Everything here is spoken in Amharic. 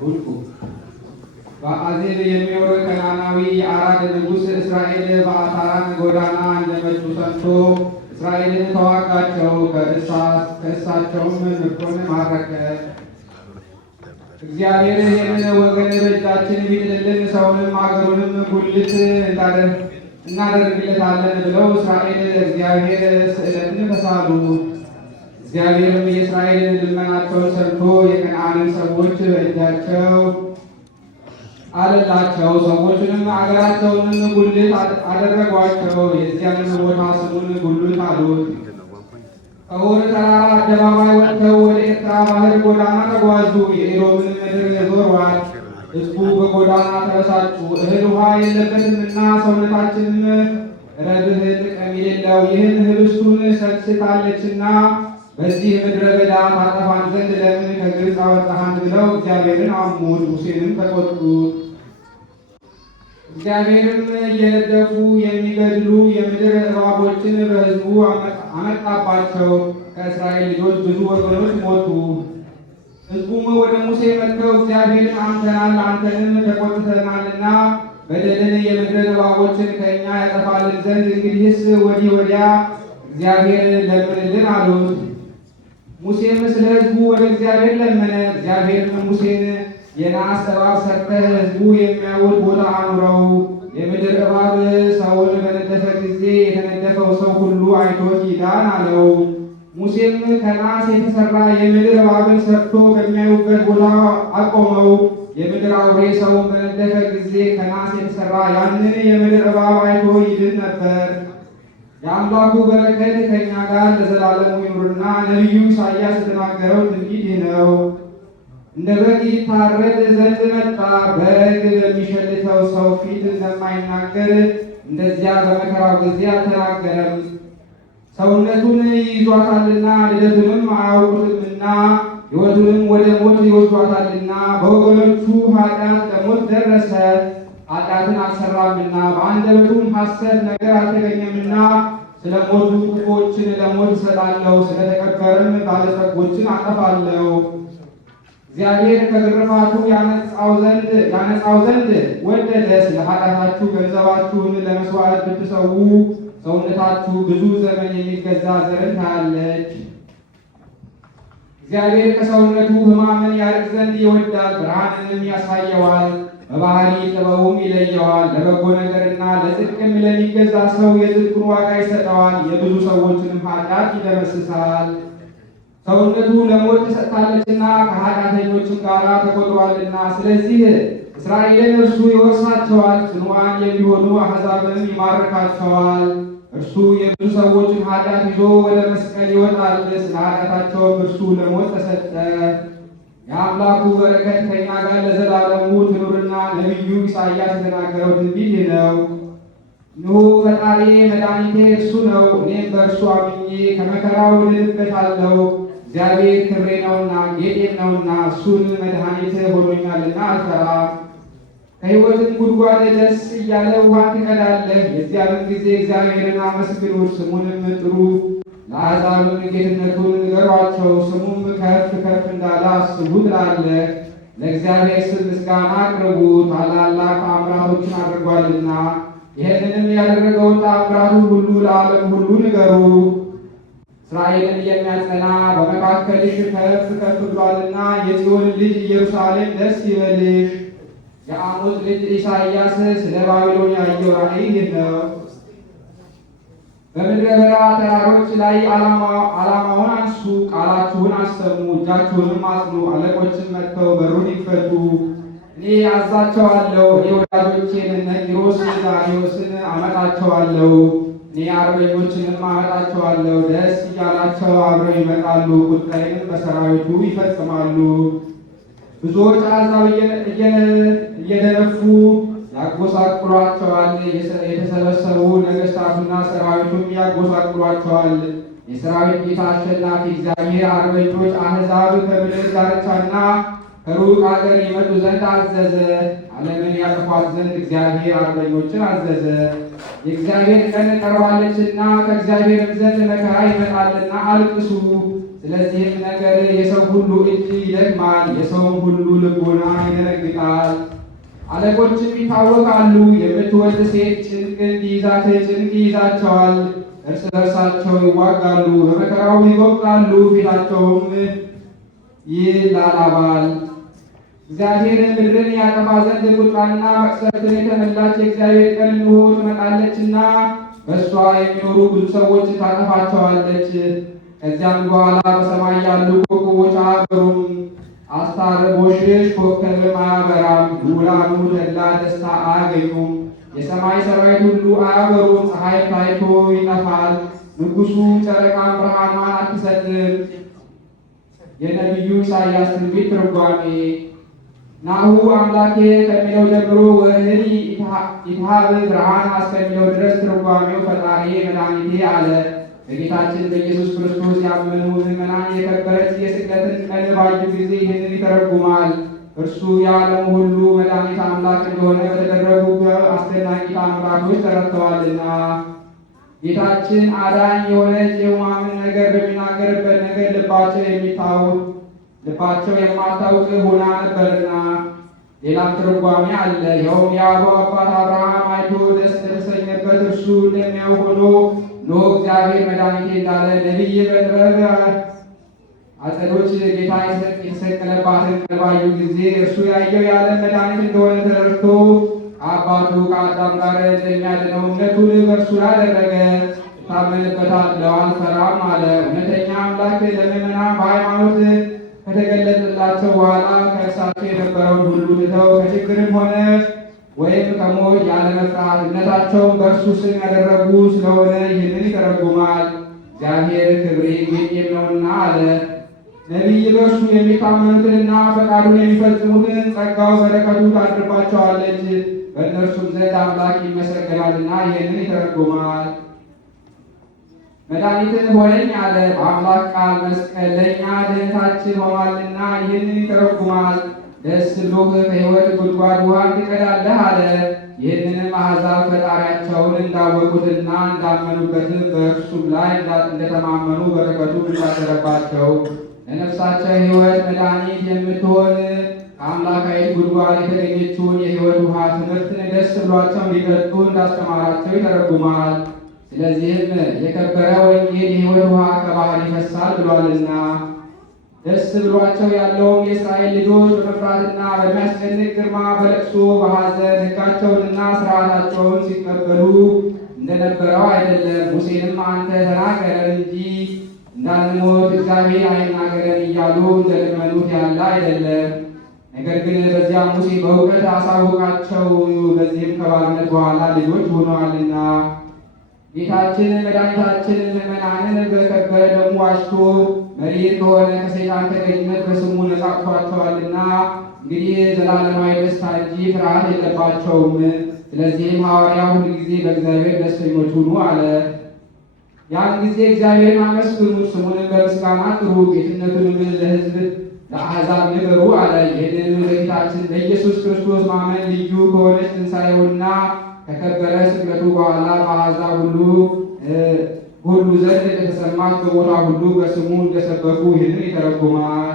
ሁሉ በአዜብ የሚኖር ከናናዊ የአራድ ንጉሥ እስራኤል በአታራን ጎዳና እንደመጡ ሰምቶ እስራኤልን ተዋጋቸው፣ ከእሳቸውም ምርኮን ማረከ። እግዚአብሔር ይህንን ወገን በእጃችን ቢጥልልን ሰውንም አገሩንም ጉልት እናደርግለታለን ብለው እስራኤል እግዚአብሔር ስዕለትን ተሳሉ። እግዚአብሔርም የእስራኤልን ልመናቸውን ሰምቶ የከነዓንን ሰዎች በእጃቸው አለላቸው። ሰዎቹንም አገራቸውንም ጉልት አደረጓቸው። የዚያንም ቦታ ስሙን ጉልት አሉት። ከሆር ተራራ አደባባይ ወጥተው ወደ ኤርትራ ባህር ጎዳና ተጓዙ። የኤዶምን ምድር ዞረዋል። ሕዝቡ በጎዳና ተበሳጩ። እህል ውሃ የለበትምና ሰውነታችንም ረብህ ጥቅም የሌለው ይህን ህብስቱን ሰልስታለችና በዚህ ምድረ በዳ ታጠፋን ዘንድ ለምን ከግብፅ አወጣሃን? ብለው እግዚአብሔርን አሙት፣ ሙሴንም ተቆጡት። እግዚአብሔርም እየነደፉ የሚገድሉ የምድር እባቦችን በሕዝቡ አመጣባቸው። ከእስራኤል ልጆች ብዙ ወገኖች ሞቱ። ሕዝቡም ወደ ሙሴ መጥተው እግዚአብሔርን አምተናል፣ አንተንም ተቆጥተናልና በደልን የምድር እባቦችን ከእኛ ያጠፋልን ዘንድ እንግዲህስ ወዲህ ወዲያ እግዚአብሔር ለምንልን አሉት። ሙሴም ስለ ሕዝቡ ወደ እግዚአብሔር ለመነ። እግዚአብሔርም ሙሴን የናስ እባብ ሰርተህ ሕዝቡ የሚያውል ቦታ አኑረው፣ የምድር እባብ ሰውን በነደፈ ጊዜ የተነደፈው ሰው ሁሉ አይቶት ይዳን አለው። ሙሴም ከናስ የተሰራ የምድር እባብን ሰርቶ በሚያዩበት ቦታ አቆመው። የምድር አውሬ ሰውን በነደፈ ጊዜ ከናስ የተሰራ ያንን የምድር እባብ አይቶ ይድን ነበር። የአምላኩ በረከት ከእኛ ጋር ለዘላለሙ ይኑርና ነቢዩ ኢሳያስ የተናገረው ትንቢት ይህ ነው። እንደ በግ ይታረድ ዘንድ መጣ። በግ በሚሸልተው ሰው ፊት እንደማይናገር እንደዚያ በመከራው ጊዜ አልተናገረም። ሰውነቱን ይዟታልና ልደቱንም አያውቁትምና ሕይወቱንም ወደ ሞት ይወስዷታልና በወገኖቹ ኃጢአት ለሞት ደረሰ። ኃጢአትን አልሰራምና በአንደበቱም ሐሰት ነገር አልተገኘምና ስለ ሞቱ ክፉዎችን ለሞት እሰጣለሁ፣ ስለተቀበረም ባለጸጎችን አጠፋለሁ። እግዚአብሔር ከግርፋቱ ያነጻው ዘንድ ወደደ። ስለ ኃጢአታችሁ ገንዘባችሁን ለመስዋዕት ብትሰዉ ሰውነታችሁ ብዙ ዘመን የሚገዛ ዘርን ታያለች። እግዚአብሔር ከሰውነቱ ሕማምን ያርቅ ዘንድ ይወዳል፣ ብርሃንንም ያሳየዋል፣ በባህሪ ጥበቡም ይለየዋል። ለበጎ ነገርና ለጽድቅም ለሚገዛ ሰው የጽድቁን ዋጋ ይሰጠዋል፣ የብዙ ሰዎችንም ኃጢአት ይደመስሳል። ሰውነቱ ለሞት ተሰጥታለችና ከኃጢአተኞችም ጋር ተቆጥሯልና፣ ስለዚህ እስራኤልን እርሱ ይወርሳቸዋል፣ ጽኑዓን የሚሆኑ አሕዛብንም ይማርካቸዋል። እርሱ የብዙ ሰዎችን ኃጢአት ይዞ ወደ መስቀል ይወጣል፣ ስለ ኃጢአታቸውም እርሱ ለሞት ተሰጠ። የአምላኩ በረከት ከእኛ ጋር ለዘላለሙ ትኑርና ነቢዩ ኢሳያስ የተናገረው ትንቢት ይህ ነው። እነሆ ፈጣሪ መድኃኒቴ እርሱ ነው፣ እኔም በእርሱ አምኜ ከመከራው እድንበታለሁ። እግዚአብሔር ክብሬ ነውና ጌጤም ነውና እሱን መድኃኒት ሆኖኛልና አልፈራም። ከሕይወትም ጉድጓድ ደስ እያለ ውሃን ትቀዳለህ። የዚያንም ጊዜ እግዚአብሔርን አመስግኑት፣ ስሙንም ጥሩ፣ ለአሕዛብም ጌትነቱን ንገሯቸው። ስሙም ከፍ ከፍ እንዳለ አስቡ ትላለህ። ለእግዚአብሔር ስም ምስጋና አቅርቡ፣ ታላላቅ ተአምራቶችን አድርጓልና። ይህንንም ያደረገውን ተአምራቱን ሁሉ ለዓለም ሁሉ ንገሩ። እስራኤልን የሚያጸና በመካከልሽ ከፍ ከፍ ብሏልና። የጽዮን ልጅ ኢየሩሳሌም ደስ ይበልሽ። የአሞጽ ልጅ ኢሳይያስ ስለ ባቢሎን ያየው ራእይ ይህ ነው። በምድረ በዳ ተራሮች ላይ ዓላማውን አንሱ፣ ቃላችሁን አሰሙ፣ እጃችሁንም አጽኑ። አለቆችን መጥተው በሩን ይክፈቱ። እኔ አዛቸዋለሁ። እኔ ወዳጆቼን እነ ቂሮስ ዳርዮስን አመጣቸዋለሁ። እኔ አርበኞችንም አመጣቸዋለሁ። ደስ እያላቸው አብረው ይመጣሉ፣ ቁጣዬንም በሰራዊቱ ይፈጽማሉ። ብዙዎች አሕዛብ እየደነፉ ያጎሳቁሏቸዋል። የተሰበሰቡ ነገሥታቱና ሰራዊቱም ያጎሳቁሏቸዋል። የሰራዊት ጌታ አሸናፊ እግዚአብሔር አርበኞች አሕዛብ ከምድር ዳርቻና ከሩቅ አገር ይመጡ ዘንድ አዘዘ። ዓለምን ያጠፏት ዘንድ እግዚአብሔር አርበኞችን አዘዘ። የእግዚአብሔር ቀን ቀርባለችና ከእግዚአብሔርም ዘንድ መከራ ይመጣልና አልቅሱ። ስለዚህም ነገር የሰው ሁሉ እጅ ይደክማል፣ የሰውም ሁሉ ልቦና አለቆችም ይታወካሉ። የምትወልድ ሴት ጭንቅ ይይዛቸዋል። እርስ በርሳቸው ይዋጋሉ፣ በመከራው ይወቅጣሉ፣ ፊታቸውም ይላላባል። እግዚአብሔር ምድርን ያጠፋ ዘንድ ቁጣንና መቅሰፍትን የተመላች የእግዚአብሔር ቀን እንሆ ትመጣለችና በእሷ የሚኖሩ ብዙ ሰዎች ታጠፋቸዋለች። ከዚያም በኋላ በሰማይ ያሉ ኮከቦች አያበሩም፣ አስታርቦሽሽ ኮከብም አያበራም። ልዑላኑ ተድላ ደስታ አያገኙም። የሰማይ ሰራዊት ሁሉ አያበሩም። ፀሐይ ታይቶ ይጠፋል፣ ንጉሡ ጨረቃም ብርሃኗን አትሰጥም። የነቢዩ ኢሳይያስ ትንቢት ትርጓሜ። ናሁ አምላኬ ከሚለው ጀምሮ ወህኒ ይትሃብ ብርሃን እስከሚለው ድረስ ትርጓሜው ፈጣሪ መድኃኒቴ አለ። በጌታችን በኢየሱስ ክርስቶስ ያመኑ ምዕመናን የከበረች የስቅለትን ቀን ባዩ ጊዜ ይህንን ይተረጉማል። እርሱ የዓለሙ ሁሉ መድኃኒት አምላክ እንደሆነ በተደረጉ አስደናቂ ተአምራቶች ተረድተዋልና። ጌታችን አዳኝ የሆነች የሕማምን ነገር በሚናገርበት ነገር ልባቸው የማታውቅ ሆና ነበርና። ሌላም ትርጓሜ አለ። ይኸውም የአበው አባት አብርሃም አይቶ ደስ የተሰኘበት እርሱ እንደሚያው ሆኖ ኖ እግዚአብሔር መድኃኒቴ እንዳለ ነቢይ በጥበብ አጸዶች ጌታ የተሰቀለባትን ቀን ባዩ ጊዜ እርሱ ያየው የዓለም መድኃኒት እንደሆነ ተረድቶ አባቱ ከአዳም ጋር እንደሚያድነው እምነቱን በእርሱ አደረገ። እታመንበታለሁ አልፈራም አለ። እውነተኛ አምላክ ለምዕመናን በሃይማኖት ከተገለጠላቸው በኋላ ከእርሳቸው የነበረውን ሁሉ ትተው ከችግርም ሆነ ወይም ከሞት ያለመፍራት እምነታቸውን በእርሱ ስም ያደረጉ ስለሆነ ይህንን ይተረጉማል። እግዚአብሔር ክብሬ ጌጤም ነውና አለ። ነቢይ በእርሱ የሚታመኑትንና ፈቃዱን የሚፈጽሙትን ጸጋው በረከቱ ታድርባቸዋለች፣ በእነርሱም ዘንድ አምላክ ይመሰገናልና ይህንን ይተረጉማል። መድኃኒትን ሆነኝ አለ። በአምላክ ቃል መስቀል ለእኛ ድኅነታችን ሆኗልና ይህንን ይተረጉማል። ደስ ብሎህ ከሕይወት ጉድጓድ ውሃን ትቀዳለህ አለ። ይህንንም አሕዛብ ፈጣሪያቸውን እንዳወቁትና እንዳመኑበትም በእርሱም ላይ እንደተማመኑ በረከቱ እንዳደረባቸው ለነፍሳቸው ሕይወት መድኃኒት የምትሆን ከአምላካዊት ጉድጓድ የተገኘችውን የሕይወት ውሃ ትምህርትን ደስ ብሏቸው እንዲጠጡ እንዳስተማራቸው ይተረጉማል። ስለዚህም የከበረ ወንጌል የሕይወት ውሃ ከባህር ይፈሳል ብሏልና። ደስ ብሏቸው ያለውም የእስራኤል ልጆች በመፍራትና በሚያስጨንቅ ግርማ በለቅሶ በሐዘን ሕጋቸውንና ሥርዓታቸውን ሲቀበሉ እንደነበረው አይደለም። ሙሴንም አንተ ተናገረን እንጂ እንዳንሞት እግዚአብሔር አይናገረን እያሉ እንደለመኑት ያለ አይደለም። ነገር ግን በዚያ ሙሴ በእውቀት አሳወቃቸው። በዚህም ከባርነት በኋላ ልጆች ሆነዋልና። ጌታችን መድኃኒታችን ምዕመናንን በከበረ ደሙ ዋጅቶ መሪር ከሆነ ከሰይጣን ተገዥነት በስሙ ነጻ አውጥቷቸዋልና እንግዲህ ዘላለማዊ ደስታ እንጂ ፍርሃት የለባቸውም። ስለዚህም ሐዋርያው ሁል ጊዜ በእግዚአብሔር ደስተኞች ሁኑ አለ። ያን ጊዜ እግዚአብሔርን አመስግኑት፣ ስሙንም በምስጋና ጥሩ፣ ጌትነቱንም ለሕዝብ ለአሕዛብ ንገሩ አለ። ይህንን በጌታችን በኢየሱስ ክርስቶስ ማመን ልዩ ከሆነች ትንሣኤውና ከከበረ ስቅለቱ በኋላ በአሕዛብ ሁሉ ዘንድ እንደተሰማች በቦታ ሁሉ በስሙ እንደሰበኩ ይህንን ይተረጉማል።